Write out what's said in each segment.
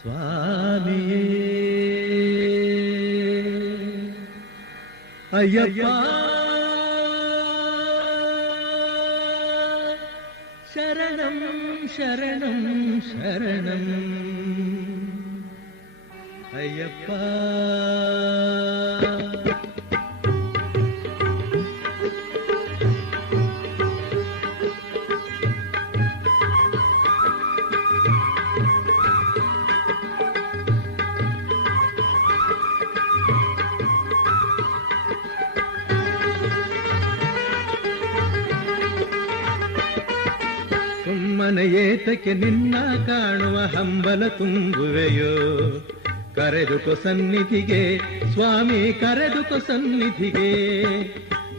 ಸ್ವಾಮಿಯೇ ಅಯ್ಯಪ್ಪ ಶರಣಂ ಶರಣಂ ಶರಣಂ ಅಯ್ಯಪ್ಪ. ಸುಮ್ಮನೆ ಏತಕ್ಕೆ ನಿನ್ನ ಕಾಣುವ ಹಂಬಲ ತುಂಬುವೆಯೋ, ಕರೆದುಕೊ ಸನ್ನಿಧಿಗೆ ಸ್ವಾಮಿ ಕರೆದುಕೊ ಸನ್ನಿಧಿಗೆ.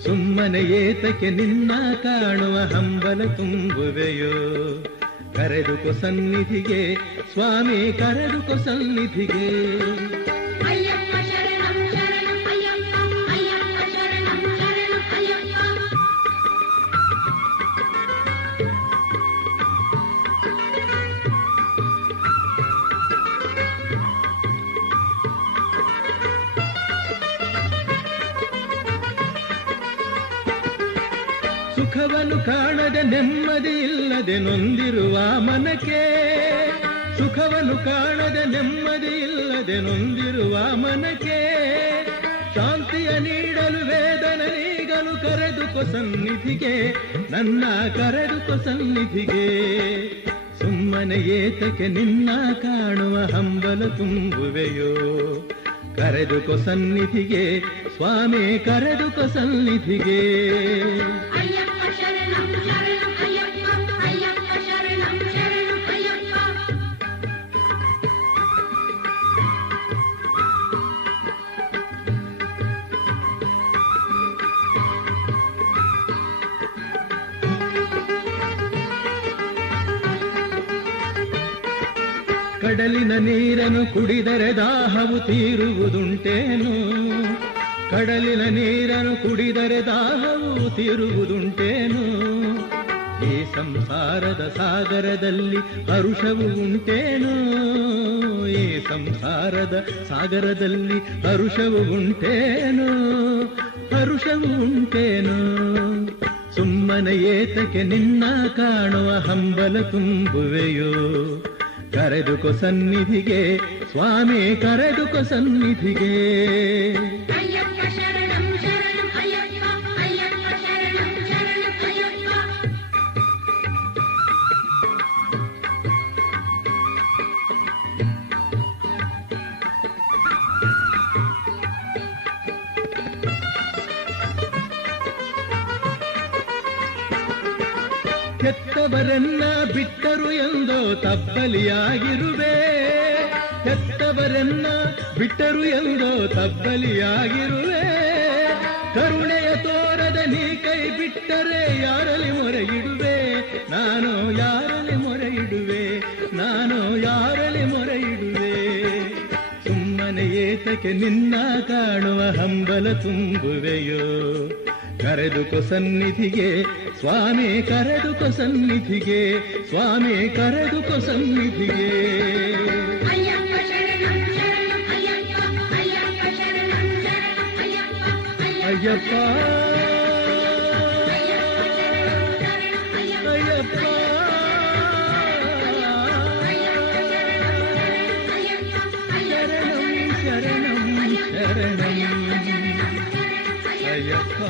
ಸುಮ್ಮನೆ ಏತಕ್ಕೆ ನಿನ್ನ ಕಾಣುವ ಹಂಬಲ ತುಂಬುವೆಯೋ, ಕರೆದುಕೊ ಸನ್ನಿಧಿಗೆ ಸ್ವಾಮಿ ಕರೆದುಕೊ ಸನ್ನಿಧಿಗೆ. ಸುಖವನ್ನು ಕಾಣದೆ ನೆಮ್ಮದಿ ಇಲ್ಲದೆ ನೊಂದಿರುವ ಮನಕ್ಕೆ, ಸುಖವನ್ನು ಕಾಣದೆ ನೆಮ್ಮದಿ ಇಲ್ಲದೆ ನೊಂದಿರುವ ಮನಕ್ಕೆ, ಶಾಂತಿಯ ನೀಡಲು ವೇದನೆ ನೀಗಲು ಕರೆದುಕೊ ಸನ್ನಿಧಿಗೆ, ನನ್ನ ಕರೆದುಕೊ ಸನ್ನಿಧಿಗೆ. ಸುಮ್ಮನೆ ಏತಕ್ಕೆ ನಿನ್ನ ಕಾಣುವ ಹಂಬಲ ತುಂಬುವೆಯೋ, ಕರೆದುಕೊ ಸನ್ನಿಧಿಗೆ ಸ್ವಾಮಿ ಕರೆದುಕೊ ಸನ್ನಿಧಿಗೆ. ಕಡಲಿನ ನೀರನ್ನು ಕುಡಿದರೆ ದಾಹವು ತೀರುವುದುಂಟೇನು, ಕಡಲಿನ ನೀರನ್ನು ಕುಡಿದರೆ ದಾಹವು ತೀರುವುದುಂಟೇನು. ಈ ಸಂಸಾರದ ಸಾಗರದಲ್ಲಿ ಹರುಷವು ಉಂಟೇನು, ಈ ಸಂಸಾರದ ಸಾಗರದಲ್ಲಿ ಹರುಷವು ಉಂಟೇನು, ಹರುಷವು ಉಂಟೇನು. ಸುಮ್ಮನೆ ಏತಕ್ಕೆ ನಿನ್ನ ಕಾಣುವ ಹಂಬಲ ತುಂಬುವೆಯೋ, ಕರೆದುಕೊ ಸನ್ನಿಧಿಗೆ ಸ್ವಾಮಿ ಕರೆದುಕೊ ಸನ್ನಿಧಿಗೆ. ಹೆತ್ತವರನ್ನ ಬಿಟ್ಟರು ಎಂದೋ ತಬ್ಬಲಿಯಾಗಿರುವೆ, ಹೆತ್ತವರನ್ನ ಬಿಟ್ಟರು ಎಂದೋ ತಬ್ಬಲಿಯಾಗಿರುವೆ. ಕರುಣೆಯ ತೋರದ ನೀ ಕೈ ಬಿಟ್ಟರೆ ಯಾರಲ್ಲಿ ಮೊರೆಯಿಡುವೆ, ನಾನು ಯಾರಲ್ಲಿ ಮೊರೆಯಿಡುವೆ, ನಾನು ಯಾರಲ್ಲಿ ಮೊರೆಯಿಡುವೆ. ಸುಮ್ಮನೆ ಏತಕ್ಕೆ ನಿನ್ನ ಕಾಣುವ ಹಂಬಲ ತುಂಬುವೆಯೋ, ಕರೆದುಕೊ ಸನ್ನಿಧಿಗೆ ಸ್ವಾಮಿ ಕರೆದುಕೊ ಸನ್ನಿಧಿಗೆ, ಸ್ವಾಮಿ ಕರೆದುಕೊ ಸನ್ನಿಧಿಗೆ. ಅಯ್ಯಪ್ಪ ಅಯ್ಯಪ್ಪ ಶರಣಂ ಶರಣಂ ಶರಣಂ ಅಯ್ಯಪ್ಪ.